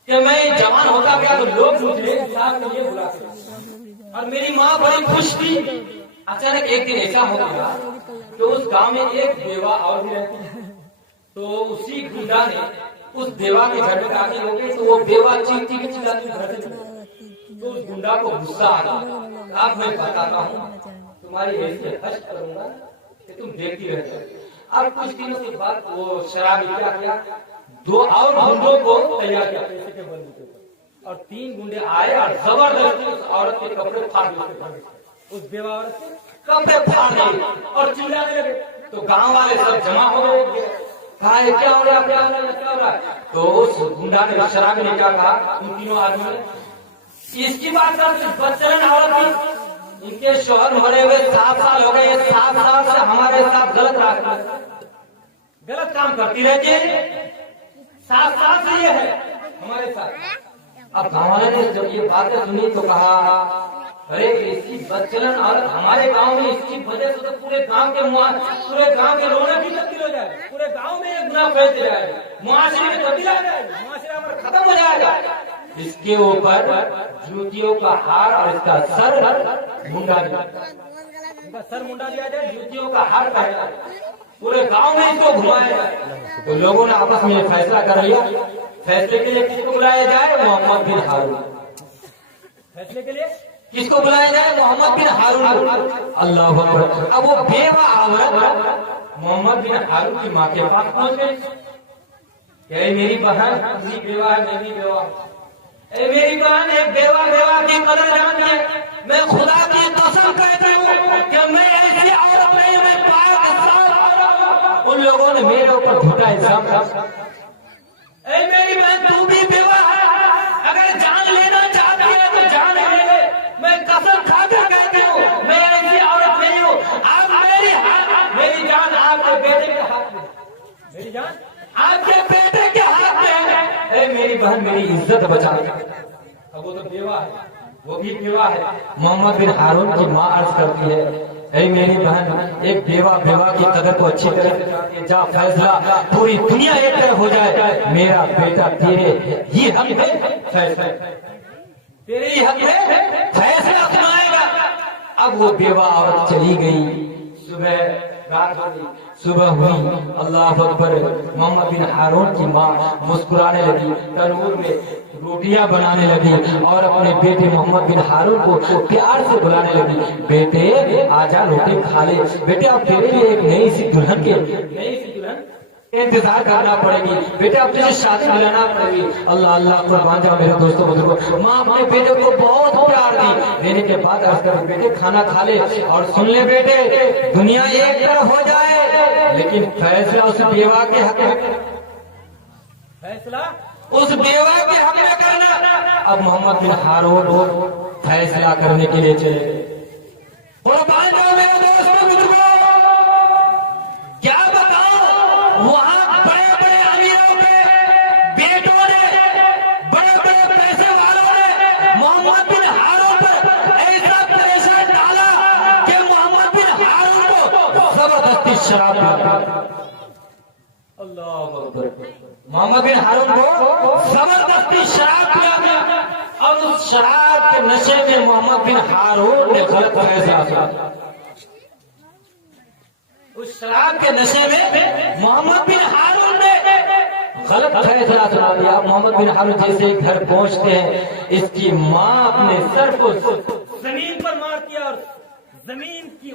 कि मैं जवान होता गया तो लोग मुझे हिसाब के लिए बुलाते और मेरी माँ बड़ी खुश थी। अचानक एक दिन ऐसा हो गया कि उस गांव में एक बेवा और भी रहती है, तो उसी गुंडा ने उस बेवा के घर में दाखिल हो गए, तो वो बेवा चीखती की चिल्लाती घर से चली। तो उस गुंडा को गुस्सा आ गया, अब मैं बताता हूँ तुम्हारी ऐसी हज करूंगा कि तुम देखती रह जाओ। अब कुछ दिनों के बाद वो शराब क्या किया, 2 और गुंडों को तैयार किया पैसे के बल पे, और 3 गुंडे आए और जबरदस्ती उस औरत के कपड़े फाड़ दिए, उस बेवा औरत के कपड़े फाड़ दिए और चिल्लाने लगे। तो गांव वाले सब जमा हो गए, कहा क्या हो रहा है, क्या हो रहा है, क्या हो रहा है। तो उस गुंडा ने शराब ने क्या कहा, उन तीनों आदमी ने इसकी बात करते बच्चन औरत की, इनके शोहर मरे हुए 7 साल हो गए, ये 7 साल से हमारे साथ गलत काम करती रहती है, 7 साल से ये है हमारे साथ। अब गाँव वाले ने जब ये बातें सुनी तो कहा अरे इसकी बदचलन औरत हमारे गांव में, इसकी वजह से तो पूरे गांव के रौनक ही तब्दील हो जाए, पूरे गांव में एक गुनाह फैल जाए, मुआशरे में तब्दील आ जाए, मुआशरा पर खत्म हो जाएगा। इसके ऊपर जूतियों का हार और इसका सर मुंडा दिया, इसका सर मुंडा दिया जाए, जूतियों का हार पहना, पूरे गांव में इसको घुमाया जाए। तो लोगों ने आपस में फैसला कर लिया, फैसले के लिए किसको बुलाया जाए, मोहम्मद बिन हारून। फैसले के लिए किसको बुलाया जाए, मोहम्मद बिन हारून। अल्लाह अकबर। अब वो बेवा औरत मोहम्मद बिन हारून की माँ के पास पहुंच गई, मेरी बहन मेरी बेवा है, मेरी बेवा, मेरी बहन एक बेवा की कदर जानती है, मैं खुदा की कसम कहती हूँ कि मैं ऐसी औरत नहीं, मैं पाक। उन लोगों ने मेरे ऊपर झूठा इल्जाम लगाया, मेरी बहन तू भी बेवा है, अगर जान लेना चाहती है तो जान ले ले, मैं कसम खाकर कहती हूँ मैं ऐसी औरत नहीं हूँ। आप मेरी जान आपके बेटे के हाथ में, मेरी जान आपके बेटे के हाथ में है, मेरी बहन मेरी इज्जत बचा। अब वो तो बेवा है, वो भी बेवा है। मोहम्मद बिन हारून की माँ अर्ज करती है, ऐ मेरी बहन एक बेवा की कदर को अच्छी तरह जा, फैसला पूरी दुनिया एक तरफ हो जाए, मेरा बेटा तेरे ही हक है, फैसला तेरे ही हक है, फैसला सुनाएगा। अब वो बेवा औरत चली गई, सुबह हुई, अल्लाह अकबर। मोहम्मद बिन हारून की माँ मुस्कुराने लगी, तनूर में रोटियां बनाने लगी और अपने बेटे मोहम्मद बिन हारून को प्यार से बुलाने लगी, बेटे आजा रोटी खा ले, बेटे अब तेरे लिए एक नई सी दुल्हन इंतजार करना पड़ेगी, बेटे अब तुझे शादी दिलाना पड़ेगी। अल्लाह अल्लाह कुर्बान जाओ मेरे दोस्तों बुजुर्गों। माँ अपने बेटे को बहुत प्यार दी, देने के बाद अर्ज कर बेटे खाना खा ले और सुन ले बेटे, दुनिया एक तरफ हो जाए लेकिन फैसला उस बेवा के हक में, फैसला उस बेवा के हक में करना। अब मोहम्मद बिन हारून फैसला करने के लिए चले गए। कुर्बान जाओ मेरे दोस्तों बुजुर्गों, क्या वहाँ बड़े अमीरों के बेटों ने, बड़े पैसे वालों ने मोहम्मद बिन हारून पर ऐसा प्रेशर डाला कि मोहम्मद बिन हारून को जबरदस्ती शराब पिला। अल्लाह अकबर। मोहम्मद बिन हारून को जबरदस्ती शराब पिला और उस शराब के नशे में मोहम्मद बिन हारून ने गलत फैसला किया। उस शराब के नशे में मोहम्मद बिन हारून ने गलत फैसला सुना दिया। मोहम्मद बिन हारून जैसे घर पहुंचते हैं, इसकी माँ अपने सर को जमीन पर मार दिया और जमीन की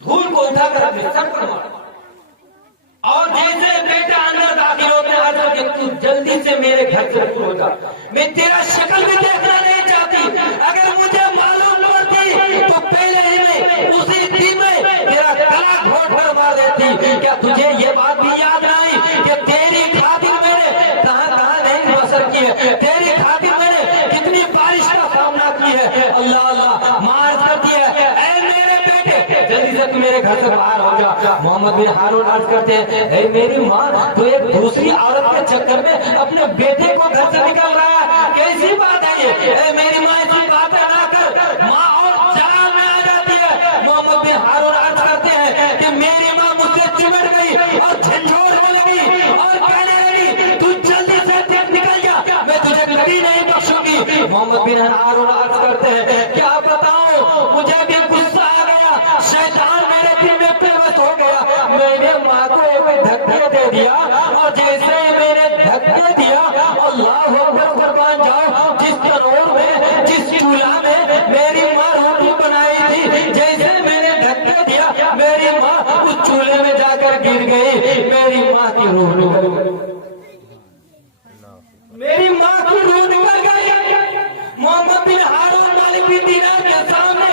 धूल को उठाकर अपने सर पर मार, और जैसे बेटा अंदर दाखिल होते हैं, तू जल्दी से मेरे घर से दूर हो जा, मैं तेरा शक्ल भी देखना नहीं चाहती, अगर मुझे मालूम पड़ती तो पहले ही मैं उसी दिन में तेरा गला घोट कर मार देती। क्या तुझे ये बात भी याद नहीं कि तेरी खातिर मैंने कहां नहीं बसर की है, तेरी खातिर मैंने कितनी बारिश का सामना की है। अल्लाह अल्लाह मार करती है, ऐ मेरे बेटे जल्दी से तू मेरे घर से बाहर हो जा। मोहम्मद बिन हारून अर्ज करते हैं, ऐ मेरी माँ तो एक दूसरी औरत के चक्कर में अपने बेटे को घर से निकल रहा है, कैसी बात है ये। मेरी माँ ऐसी बातें ना कर, माँ और जलाल में आ जाती है। मोहम्मद बिन हारून अर्ज करते हैं कि मेरी माँ मुझसे चिमट गई और झंझोड़ने लगी और कहने लगी, तू जल्दी से निकल जा, मैं तुझे मोहम्मद बिन हारून अर्ज करते हैं, क्या बताऊं, मुझे भी गुस्सा आ गया, शैतान मेरे दिल में प्रवेश हो गया। मैंने माँ को एक धक्के दे दिया और जैसे मैंने धक्के दिया, अल्लाह अकबर, कुर्बान जाओ, जिस तनूर में, जिस चूल्हा में मेरी माँ रोटी बनाई थी, जैसे मैंने धक्के दिया, मेरी माँ उस चूल्हे में जाकर गिर गई। मेरी माँ की रूह निकल गई, मेरी माँ की रूह निकल गई। मोहम्मद बिन हारून मालिक बिन दीनार के सामने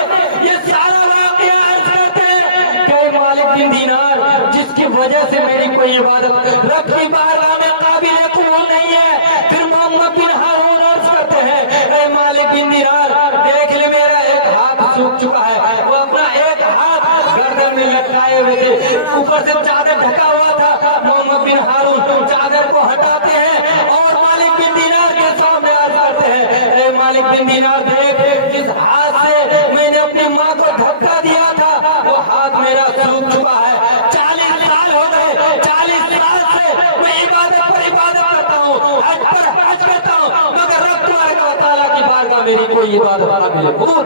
ये सारा वाकया अर्ज करते हैं कि मालिक बिन दीनार, जिसकी वजह से मेरी कोई इबादत रब की बारगाह में काबिल कबूल नहीं है। फिर मोहम्मद बिन हारून अर्ज करते हैं, ऐ मालिक बिन दीनार, देख ले मेरा एक हाथ सूख चुका है। वो अपना एक हाथ गर्दन में लटकाए हुए थे, ऊपर से चादर ढका हुआ था। मोहम्मद बिन हारून चादर को हटाते हैं और मालिक बिन दीनार के सामने अर्ज करते हैं, ऐ मालिक बिन दीनार, देख जिस हाथ से मैंने अपनी माँ को धक्का दिया था, वो हाथ मेरा सूख चुका है। 40 साल हो गए, 40 साल से मैं इबादत पर इबादत करता हूँ, हज पर हज करता हूँ, मगर रब तबारक व तआला की बारगाह मेरी कोई इबादत काबिल कबूल।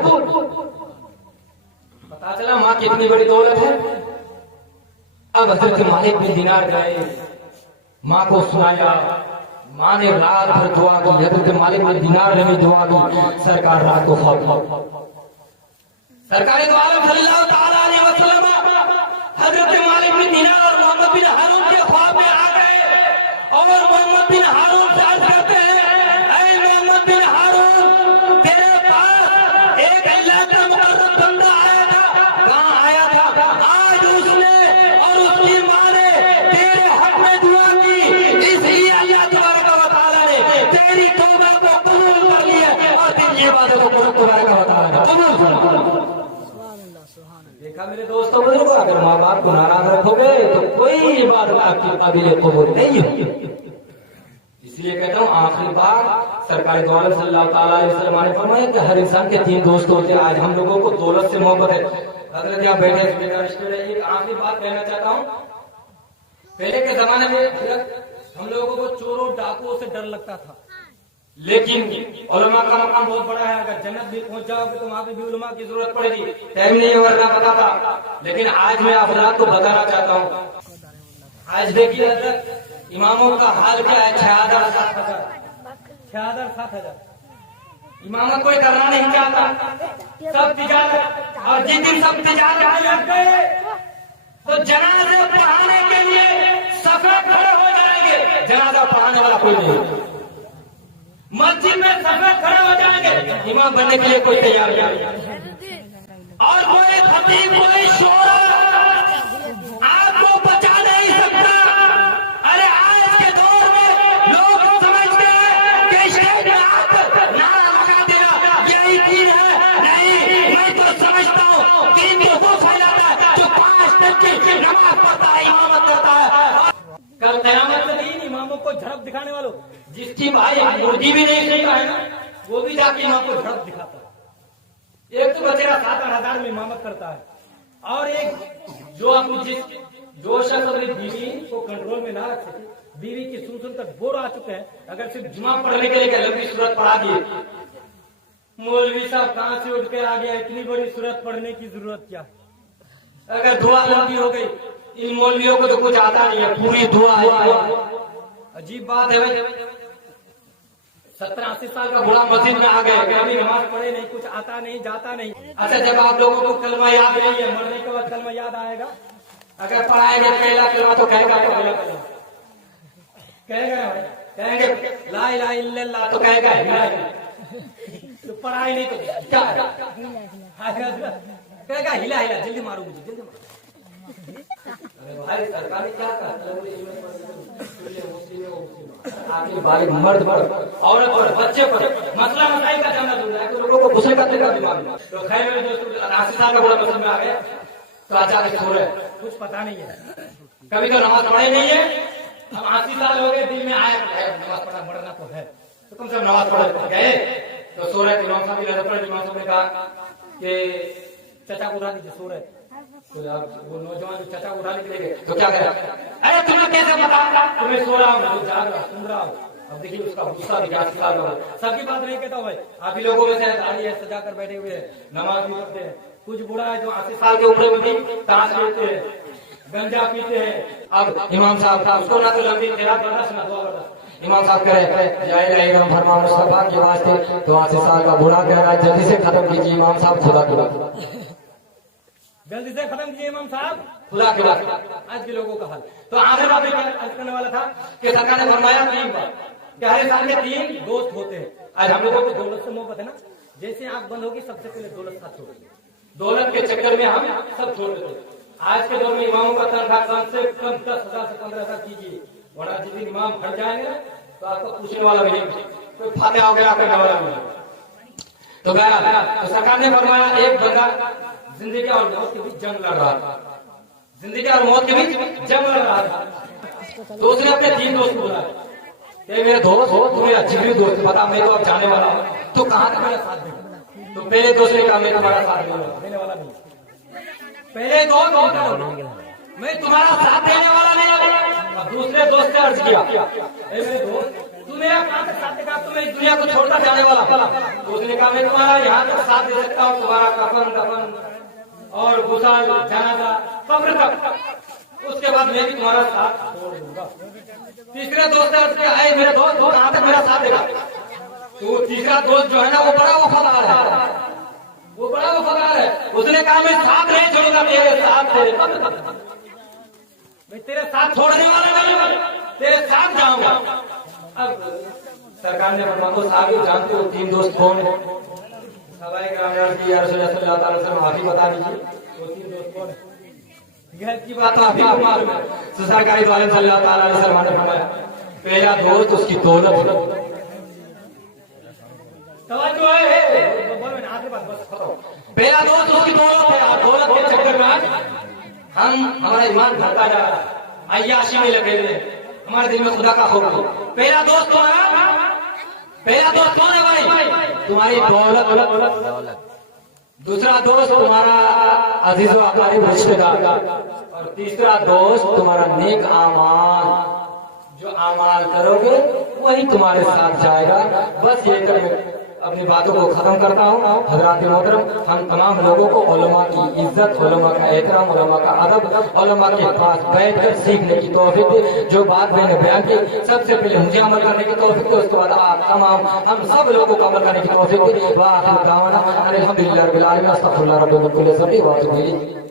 पता चला माँ की इतनी बड़ी दौलत है। अब हजरत मालिक बिन दीनार गए, माँ को सुनाया, माँ ने रात भर दुआ की, हजरत मालिक बिन दीनार ने भी दुआ की। सरकार रात को खौफ, सरकार दो आलम सल्लल्लाहु तआला अलैहि वसल्लम हजरत मालिक बिन दीनार और मोहम्मद बिन हारून के ख्वाब में आ गए और मोहम्मद बिन हारून से अर्ज करते हैं, ऐ मोहम्मद बिन हारून, तेरे पास एक अल्लाह का मुकर्रम बंदा आया था। कहाँ आया था? आज उसने और उसकी माँ ने तेरे हक में दुआ की, इसलिए अल्लाह तबारक व तआला ने तेरी तौबा को कबूल कर लिया और तेरी इबादत को तबारक व तआला ने कबूल कर। देखा मेरे दोस्तों बुजुर्गों, अगर माँ बाप को नाराज रखोगे तो कोई इबादत आपकी काबिल कबूल नहीं होगी। इसलिए कहता हूँ, आखिरी बार सरकार दो आलम सल्लल्लाहु तआला अलैहि वसल्लम ने फरमाया कि हर इंसान के 3 दोस्त होते हैं। आज हम लोगों को दौलत से मोहब्बत है। अगर क्या बैठे एक आखिरी बात कहना चाहता हूँ, पहले के जमाने में हम लोगों को चोरों डाकुओं से डर लगता था, लेकिन उलमा का मकाम बहुत बड़ा है। अगर जन्नत भी पहुंच जाओगे तो वहां पे भी उलमा की जरूरत पड़ेगी, टाइम नहीं है वरना पता था। लेकिन आज मैं आप को बताना चाहता हूँ, आज देखिए हजरत इमामों का हाल क्या है। 6,000 इमामत कोई करना नहीं चाहता, सब तिजारत, और जिस दिन सब तिजारत लग गए तो जनाजा पढ़ाने के लिए सफे खड़े हो जाएंगे। जनाजा पढ़ाने वाला कोई नहीं, मस्जिद में सफे खड़े हो जाएंगे, इमाम बनने के लिए कोई तैयार नहीं, और कोई खतीब, कोई शोरा आपको बचा नहीं सकता। अरे आज के दौर में लोग समझते हैं कि शहर में आकर नारा लगा देना यही दीन है। नहीं, मैं तो समझता हूँ दीन तो वो फैलाता है जो 5 टाइम की नमाज पढ़ता है, इमामत करता है। कल कयामत के दिन इमामों को झड़प दिखाने वालों, जिसकी भाई मुर्गी भी नहीं सीखा है ना, वो भी जाके इमाम को झड़प दिखाता है। एक तो बचेरा 7-8 हजार में इमामत करता है, और एक जो अपनी जो शख्स अपनी बीवी को कंट्रोल में ना रख सके, बीवी की सुन कर बोर आ चुके हैं, अगर सिर्फ जुमा पढ़ने के लिए लंबी सूरत पढ़ा दिए, मौलवी साहब कहाँ से उठ कर आ गया, इतनी बड़ी सूरत पढ़ने की जरूरत क्या। अगर दुआ लंबी हो गई, इन मौलवियों को तो कुछ आता नहीं है, पूरी दुआ है। अजीब बात है भाई, 17-80 साल का बूढ़ा मस्जिद में आ गए, कभी नमाज पढ़े नहीं, कुछ आता नहीं, जाता नहीं। अच्छा, जब आप लोगों को कलमा याद नहीं है, मरने के बाद कलमा याद आएगा, अगर पढ़ाएंगे पहला कलमा तो कहेगा पहला कलमा, कहेगा कहेंगे ला इलाहा इल्लल्लाह तो कहेगा तो पढ़ाई नहीं तो क्या कहेगा हिला हिला, जल्दी मारो मुझे, जल्दी मारो। भाई सरकार ने क्या कहा, बालिग मर्द पर, औरत पर, बच्चे पर मसला मसाइल का जानना जरूरी है, तो लोगों को घुसे करने का दिमाग में। तो खैर मेरे दोस्तों 80 साल का बड़ा मसला में आ गया तो अचानक सो रहे, कुछ पता नहीं है, कभी तो नमाज पढ़े नहीं है। अब 80 साल हो गए, दिल में आया नमाज पढ़ा मरना तो है, तो कम से कम नमाज पढ़ गए तो सो रहे। इमाम साहब की नजर पड़े, इमाम साहब ने कहा कि चचा को उठा दीजिए, सो रहे। तो वो नौजवान जो चचा को उठाने के लिए गए तो क्या कह रहा, अरे तुम्हें कैसे पता तुम्हें सो रहा हूँ, जाग रहा सुन रहा हूँ। अब देखिए उसका गुस्सा भी 80 साल का। सबकी बात नहीं कहता भाई, आप ही लोगों में से दाढ़ी है सजा कर बैठे हुए हैं, नमाज भी पढ़ते हैं। कुछ बूढ़ा है जो 80 साल के उम्र में भी ताश खेलते हैं, गंजा पीते हैं। अब इमाम साहब था, उसको ना तो लंबी तेरा बर्दाश्त ना हुआ बर्दाश्त। इमाम साहब कह रहे जय रहेगा फरमा मुस्तफा के वास्ते, तो 80 साल का बूढ़ा कह रहा है जल्दी से खत्म कीजिए इमाम साहब, खुदा के बाद जल्दी से खत्म कीजिए इमाम साहब, खुदा के बाद। आज के लोगों का हाल तो आखिर बात अर्ज करने वाला था कि सरकार ने फरमाया 3 बार कि हर इंसान के 3 दोस्त होते हैं। आज हम लोगों को दौलत से मोहब्बत है ना, जैसे आंख बंद होगी सबसे पहले दौलत साथ छोड़ेंगे, दौलत के चक्कर में हम सब छोड़ देते हैं। आज के दौर में इमामों का तनख्वाह कम से कम 10,000 से 15,000 कीजिए, वरना जिस दिन इमाम हट जाएंगे तो आपको पूछने वाला भी नहीं, कोई फाते हो गया करने वाला नहीं। तो गया तो सरकार ने फरमाया एक बंदा जिंदगी और मौत के बीच जंग लड़ रहा था, जिंदगी और मौत के बीच जंग लड़ रहा था। तो उसने अपने 3 दोस्त को बुलाया, मेरे दोस्त हो तू मेरा जिगरी दोस्त, बता मैं तो अब जाने वाला हूँ, तो कहाँ का मेरा साथ देगा? तो पहले दोस्त ने कहा मैं तुम्हारा साथ देने वाला नहीं, पहले दोस्त मैं तुम्हारा साथ देने वाला नहीं। अब दूसरे दोस्त ने अर्ज किया मेरे दोस्त तू मेरा कहाँ तक साथ देगा, तो मैं इस दुनिया को छोड़कर जाने वाला। तो उसने कहा मैं तुम्हारा यहाँ तक साथ दे सकता हूँ, तुम्हारा कफन दफन और गुसाल जनाजा कब्र तक, उसके बाद मैं भी तुम्हारा साथ छोड़ दूंगा। तीसरे दोस्त ने अर्ज किया मेरे दोस्त कहाँ तक मेरा साथ देगा? तो तीसरा दोस्त जो है ना वो बड़ा वफादार है, वो बड़ा वफादार है। उसने कहा मैं साथ नहीं छोड़ूंगा, तेरे साथ तेरे मैं तेरे साथ छोड़ने वाला नहीं, तेरे साथ जाऊंगा। अब सरकार ने फरमाया तो साहब जानते हो 3 दोस्त कौन है? सवाई कराम की या रसूल सल्लल्लाहु अलैहि वसल्लम आप ही बता दीजिए वो 3 दोस्त कौन है? घर की बात आप ही को मालूम है। तो सरकारी वाले सल्लल्लाहु अलैहि वसल्लम ने फरमाया पहला दोस्त उसकी दौलत है, तवज्जो है, पहला दोस्त उसकी दौलत है, और दौलत के चक्कर में हम हमारा ईमान घटता जा रहा है, अय्याशी में लगे हुए, हमारे दिल में खुदा का खौफ हो। पहला दोस्त तुम्हारा, पहला दोस्त कौन है भाई? तुम्हारी दौलत। दूसरा दोस्त तुम्हारा अजीज व अकारीब रिश्तेदार, और तीसरा दोस्त तुम्हारा नेक आमाल, जो आमाल करोगे वही तुम्हारे साथ जाएगा। बस ये कर अपनी बातों को खत्म करता हूँ। हजरात मोहतरम, हम तमाम लोगों को उलमा की इज्जत, उलमा का एहतराम, उलमा का अदब, उलमा के पास बैठकर सीखने की तौफीक दे। जो बात मैंने बयान की सबसे पहले मुझे अमल करने की तौफीक दे, उसके बाद आप तमाम हम सब लोगों को अमल करने की तौफीक दे। वाह अल्हम्दुलिल्लाह रब्बिल आलमीन, अस्तगफिरुल्लाह रब्बी व कुल्ली ज़ंबी व अतूबु इलैह।